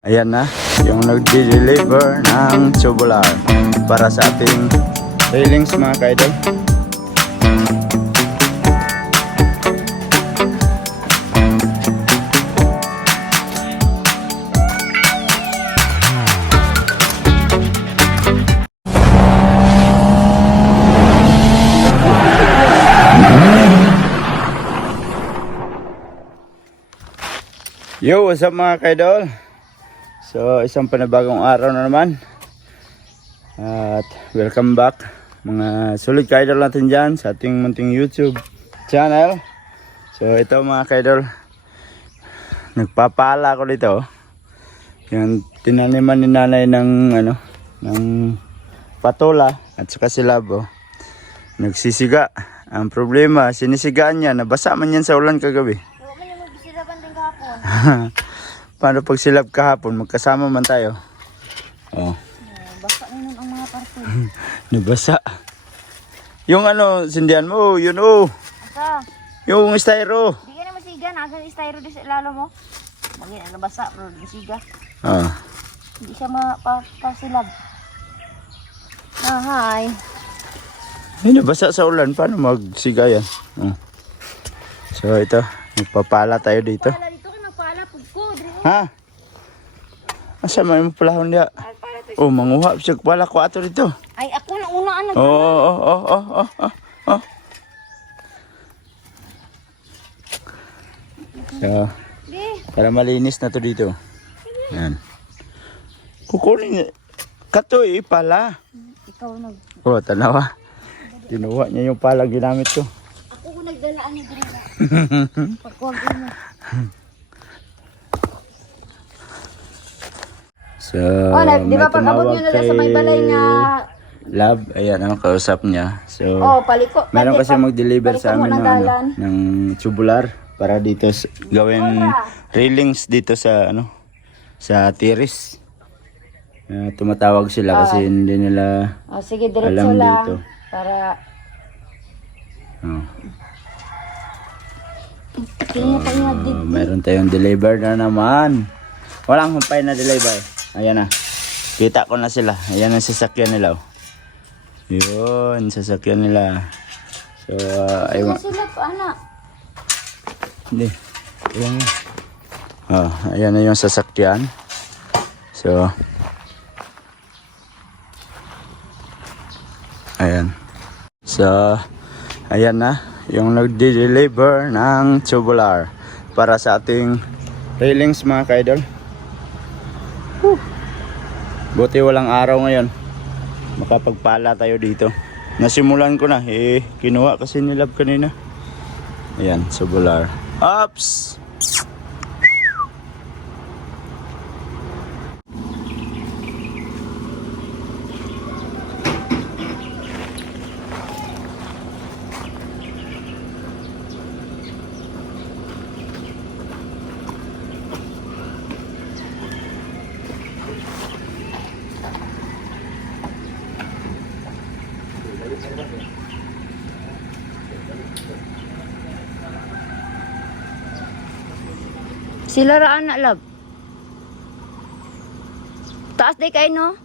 Ayan na, yung nag-deliver ng tubular para sa ating railings mga kaidol. Yo, what's up mga kaidol? So, isang panibagong araw na naman. At welcome back mga solid kaidol natin dyan sa ating munting YouTube channel. So, ito mga kaidol, nagpapala ko dito. Yung tinaniman ni nanay ng patola at saka silabo. Nagsisiga. Ang problema, sinisigaan niya, nabasa man yan sa ulan kagabi. Paano pag silab kahapon, magkasama man tayo. Oh. Basa nun ang mga parte. Nabasa. Yung sindihan mo, yun Asa? Yung styro. Di ka na masiga, nasan styro di sa ilalo mo? Maging nabasa, bro, masiga. Ah. Hindi siya pasilab. Hi. Ay, nabasa sa ulan, paano magsiga yan? Oh. So ito, magpapala tayo dito. Pala dito kayo magpala, pugko. Ha? Asa may mo palahon niya? Oh, manguha siya pala ko ato dito. Ay, ako na una ano. Oh. So, para malinis na to dito. Yan. Kukunin katoy pala. Ikaw nag. Oh, tanawa. Tinuha niya yung pala ginamit ko. Ako ko nagdalaan ni Dre. Pagkuwag mo. So, Di ba pag abot nyo na sa may balay nga Love, ayan ang kausap niya. So, paliko. meron kasi mag-deliver sa amin ng dalan. ng tubular para dito gawin railings dito sa sa tiris. Tumatawag sila kasi hindi nila Sige, diretso alam lang. dito. Para Oh. tingin pa niya dito. Meron tayong deliver na naman. Walang humpay na deliver. Ayan na. Kita ko na sila. Ayan ang sasakyan nila. Yun, sasakyan nila. So, ayun. Sila pa, anak. Hindi. Ayan. Ayan na yung sasakyan. So, ayan. So, ayan na. Yung nag-deliver ng tubular para sa ating railings mga kaidol. Buti walang araw ngayon. Makapagpala tayo dito. Nasimulan ko na. Kinuha kasi ni Love kanina. Ayan, tubular. Ups! Sila ra anak, love. Taas day kayo, no?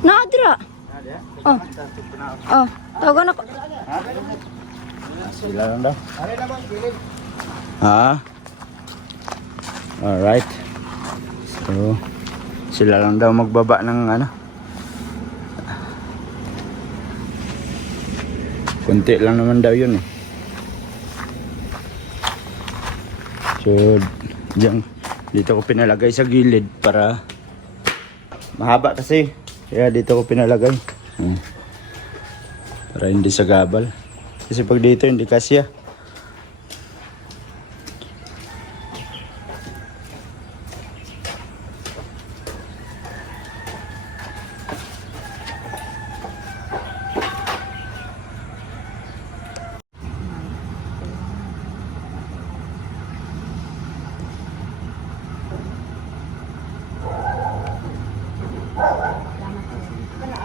Nadra. Tawagan ako. Sila lang daw. Alright. So, sila lang daw magbaba ng kunti lang naman daw yun eh. So, dito ko pinalagay sa gilid para mahaba kasi. Kaya dito ko pinalagay. Para hindi sa gabal. Kasi pag dito hindi kasya.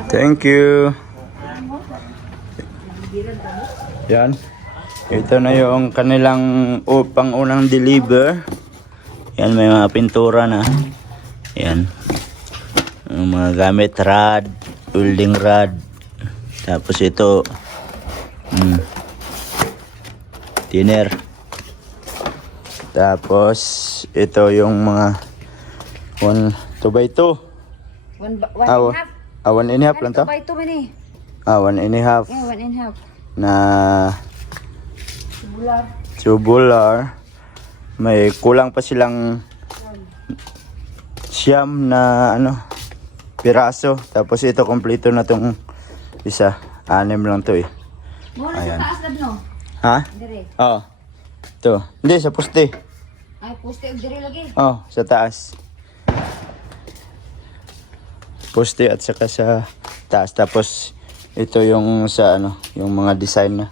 Thank you. Yan. Ito na yung kanilang pangunang deliver. Yan, may mga pintura na. Yan. Yung mga gamit, rod, welding rod. Tapos ito, thinner. Tapos ito yung mga 2x2. One and a half. 1.5 lang to? 2x2 man eh. 1.5 Yeah, 1.5. na Bular. tubular. May kulang pa silang siyam na piraso. Tapos ito kompleto na tong isa. 6 lang to eh. Muna Ayan. sa taas na no? Ha? Dire. Oo. Ito. Hindi, sa poste. Ay, poste og dire lagi. Oh, sa taas. Poste at saka sa taas. Tapos ito yung sa yung mga design na.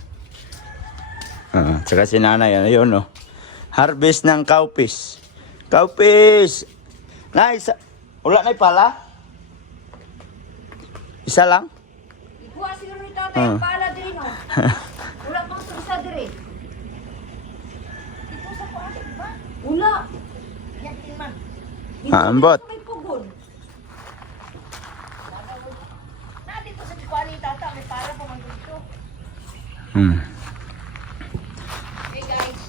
Saka si nanay, yun harvest ng cowpeas. Cowpeas! Nice! Wala na pala? Isa lang? Ikuha siguro ni tatay ang pala dire no. Wala pang isa dire. Ito sa kuasin ba? Wala. Yakin man. Ambot. May pugod. Na dito sa kuali tata may para pa man dito. Hey guys.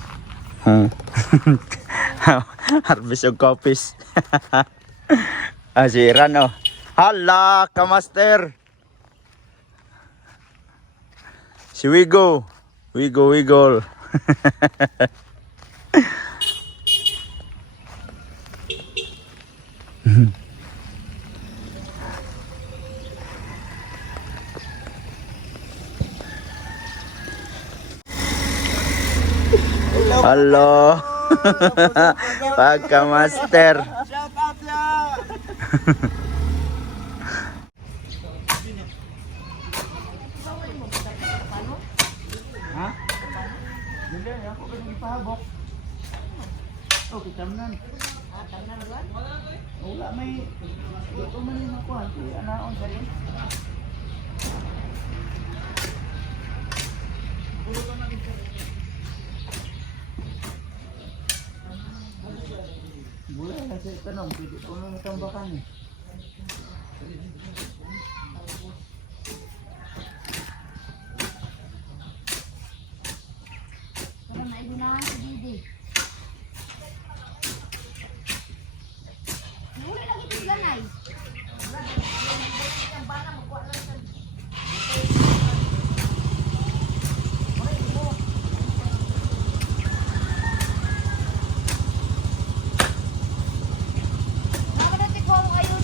Harvest of cowpeas. Si Iran Hala, kamaster. Si Wigo. Wiggle. Halo. Pagka-master. Shout out lang! Ha? Hindi, ako ka nang ipahabok. Oh, kitamnan. Wala, may... Ito man yung nakuha. Anaon sa rin. Wala na siya tanong. Pwede ko nang tambakan eh. Wala na ibo na si Didi. Wala lagi ito ganay. Nama natin ko ang ayun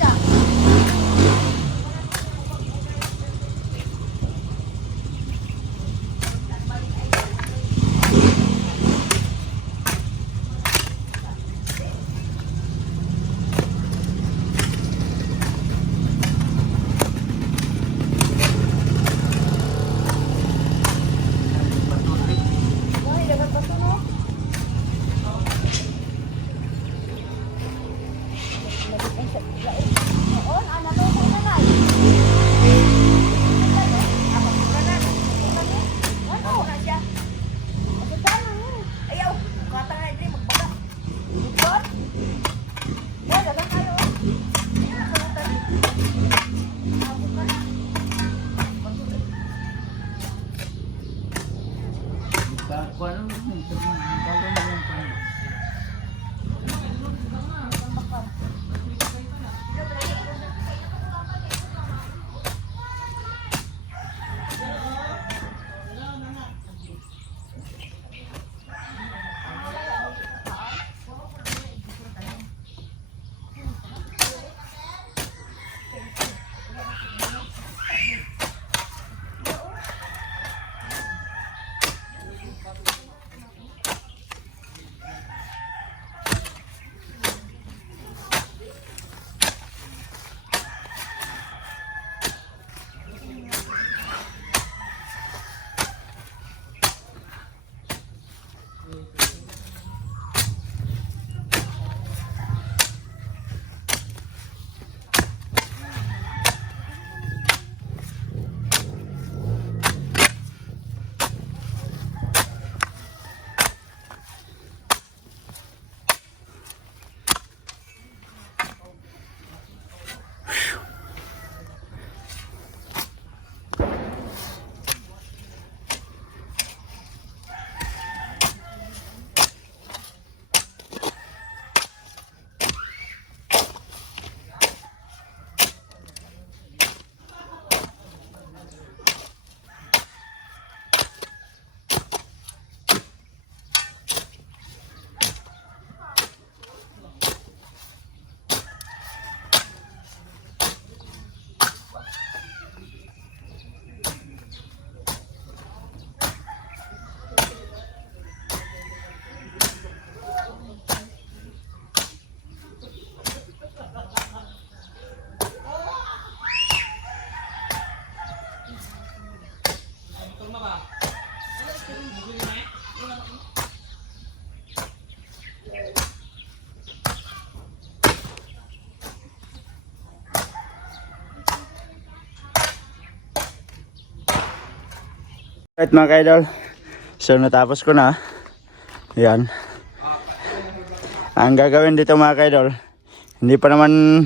Right mga ka-idol. So natapos ko na. Yan. Ang gagawin dito mga ka-idol, hindi pa naman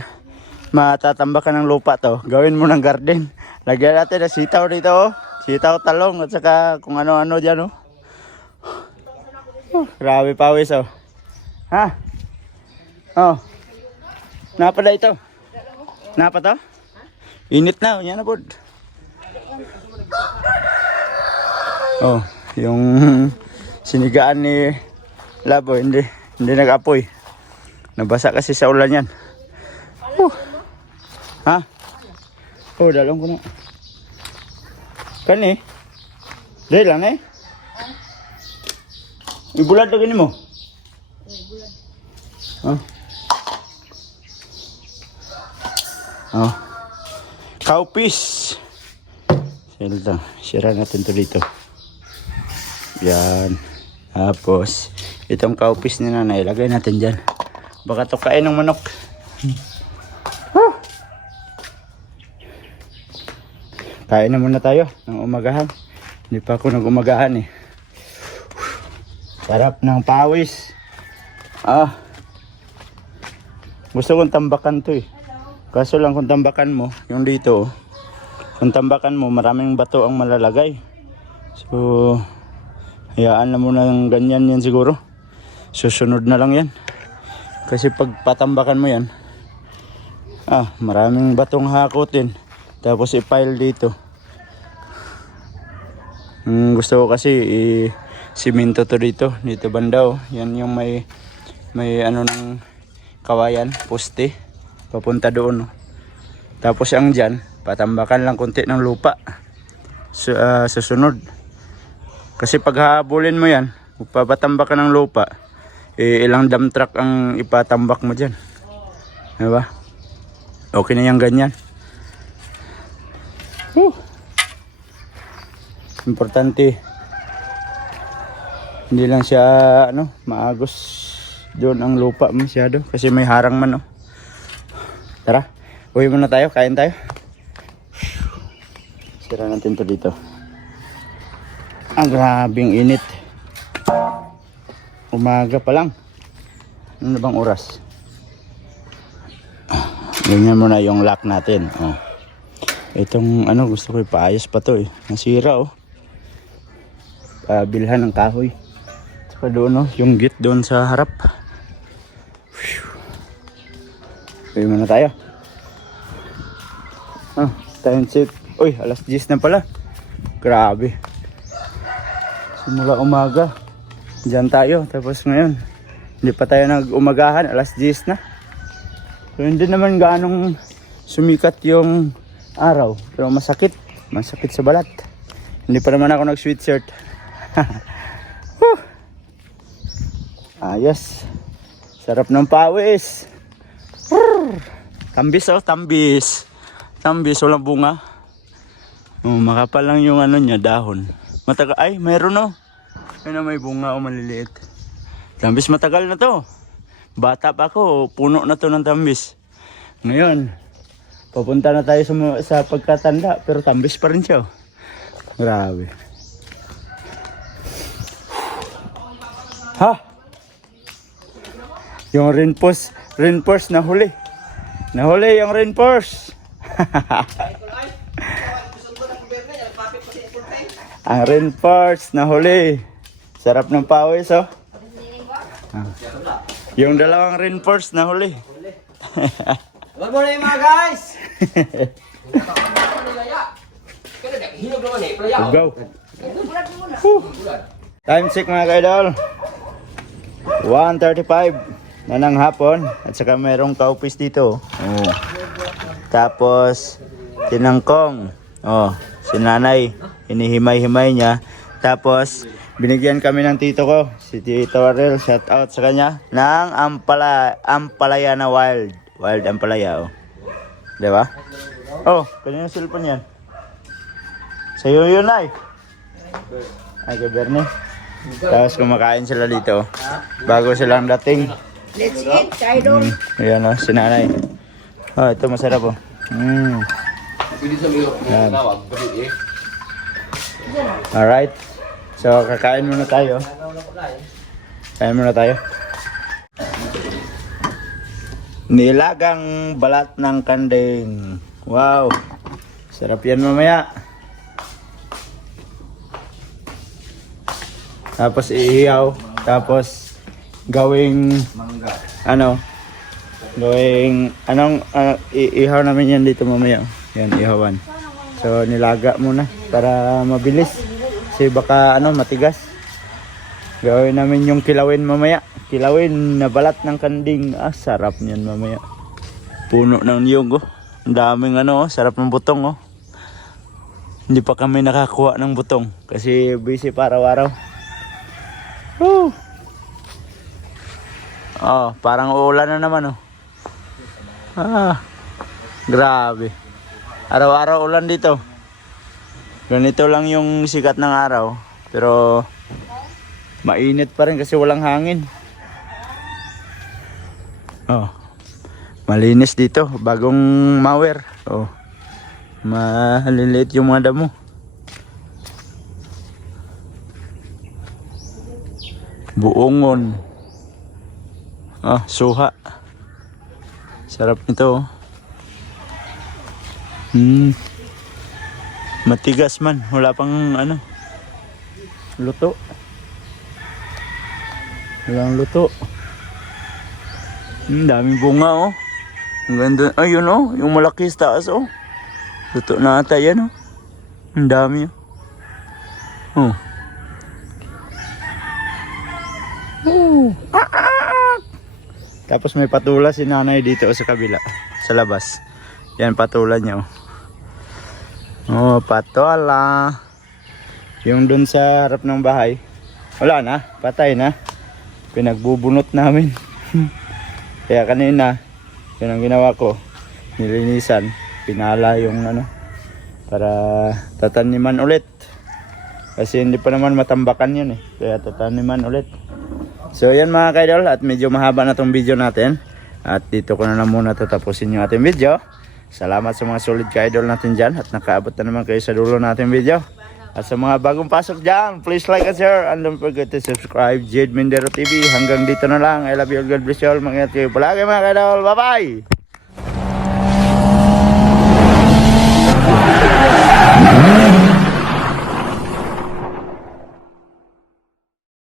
matatambakan ng lupa to. Gawin mo ng garden. Lagyan natin na sitaw dito oh. Sitaw, talong at saka kung ano-ano dyan oh. Grabe pawis oh. Ha? Oh. Napa na ito? Napa to? Init na. Yan na po. Oh. Yung sinigaan ni Labo hindi nag-apoy. Nabasa kasi sa ulan yan. Ha? Oh, dalawang ko na. Kani? Dahil lang eh. Ibulad na mo? Oh. Oh. Cowpeas. Sira natin to dito. Yan. Tapos, itong cowpeas ni nanay, lagay natin dyan. Baka to kain ng manok. Kain na muna tayo ng umagahan. Hindi pa ako nag-umagahan eh. Sarap ng pawis. Gusto kong tambakan to eh. Kaso lang kung tambakan mo, yung dito, kung tambakan mo, maraming bato ang malalagay. So, hayaan na muna ng ganyan yan siguro. Susunod na lang yan. Kasi pag patambakan mo yan, maraming batong hakutin. Tapos i-pile dito. Gusto ko kasi simento to dito. Dito banda oh. Yan yung may ano ng kawayan, poste. Papunta doon oh. Tapos ang dyan, patambakan lang konti ng lupa. Susunod. Kasi pag habulin mo yan, papatambakan ng lupa, ilang dump truck ang ipatambak mo dyan. Diba? Okay na yung ganyan. Importante hindi lang siya maagos doon ang lupa masyado kasi may harang man oh. Tara, uwi muna tayo, kain tayo. Sira natin to dito. Ang grabing init. Umaga pa lang. Ano na bang oras? Ganyan muna yung lock natin oh. Itong gusto ko ipaayos pa to eh. Nasira oh. Bilhan ng kahoy. Saka doon oh, yung gate doon sa harap. Uwi muna tayo. Time check. Uy, alas 10 na pala. Grabe. Simula umaga. Diyan tayo. Tapos ngayon, hindi pa tayo nag-umagahan. Alas 10 na. So, hindi naman ganong sumikat yung araw. Pero masakit. Masakit sa balat. Hindi pa naman ako nag-sweatshirt. Ayos. Sarap ng pawis. Tambis oh, tambis. Tambis, walang bunga. Makapal lang yung niya, dahon. Matagal, ay, mayroon oh. Ayun na may bunga o maliliit. Tambis matagal na to. Bata pa ako, puno na to ng tambis. Ngayon, papunta na tayo sa pagkatanda, pero tambis pa rin siya. Grabe. Ha? Yung reinforce na huli. Nahuli yung reinforce. Ang reinforce na huli. Sarap ng pawis oh. Yung dalawang reinforce na huli. Good morning mga guys! Go. Time check mga kaidol. 1:35 na ng hapon. At saka mayroong kaupis dito. Oh. Tapos tinangkong. Oh, si nanay hinihimay-himay niya. Tapos binigyan kami ng tito ko, si Tito Arel, shout out sa kanya, ng ampalaya na wild ampalaya oh. 'Di ba? Oh, kanina cellphone 'yan. Sa'yo yun ay. Ay kay Bernie. Tapos kumakain sila dito. Bago silang dating. Let's eat, Kaidol. Ayan o, si nanay. Oh, ito masarap o. Pwede sa milok. Yan. Alright. So, kakain muna tayo. Kain muna tayo. Nilagang balat ng kanding. Wow. Sarap yan mamaya. Tapos iihaw. Tapos gawing iihaw namin yan dito mamaya. Yan, ihawan. So nilaga muna para mabilis. Kasi baka matigas. Gawin namin yung kilawin mamaya. Kilawin na balat ng kanding. Sarap niyan mamaya. Puno ng niyog, oh. Ang daming sarap ng butong, oh. Hindi pa kami nakakuha ng butong kasi busy pa araw-araw. Woo! Oh, parang uulan na naman, oh. Grabe. Araw-araw ulan dito. Ganito lang yung sikat ng araw. Pero mainit pa rin kasi walang hangin. Oh. Malinis dito, bagong mower. Oh. Maliliit yung mga damo. Buongon. Suha. Sarap nito. Matigas man, wala pang luto. Walang luto. Daming bunga, oh. Ang ganda. Ayun, oh, yung malaki sa taas, oh. Luto na ata yan, oh. Ang dami, oh. Tapos may patula si nanay dito sa kabila, sa labas. Yan, patula niya, oh. Oh, patula. Yung dun sa harap ng bahay, wala na, patay na. Pinagbubunot namin. Kaya kanina, yun ang ginawa ko. Nilinisan, pinala yung para tataniman ulit. Kasi hindi pa naman matambakan yun eh. Kaya tataniman ulit. So yan mga kaidol, at medyo mahaba na tong video natin. At dito ko na lang muna tatapusin yung ating video. Salamat sa mga solid ka-idol natin dyan. At nakaabot na naman kayo sa dulo natin video. At sa mga bagong pasok dyan, please like and share. And don't forget to subscribe, Jade Mindero TV. Hanggang dito na lang. I love you all. God bless you all. Mag-ingat kayo palagi mga kaidol. Bye bye!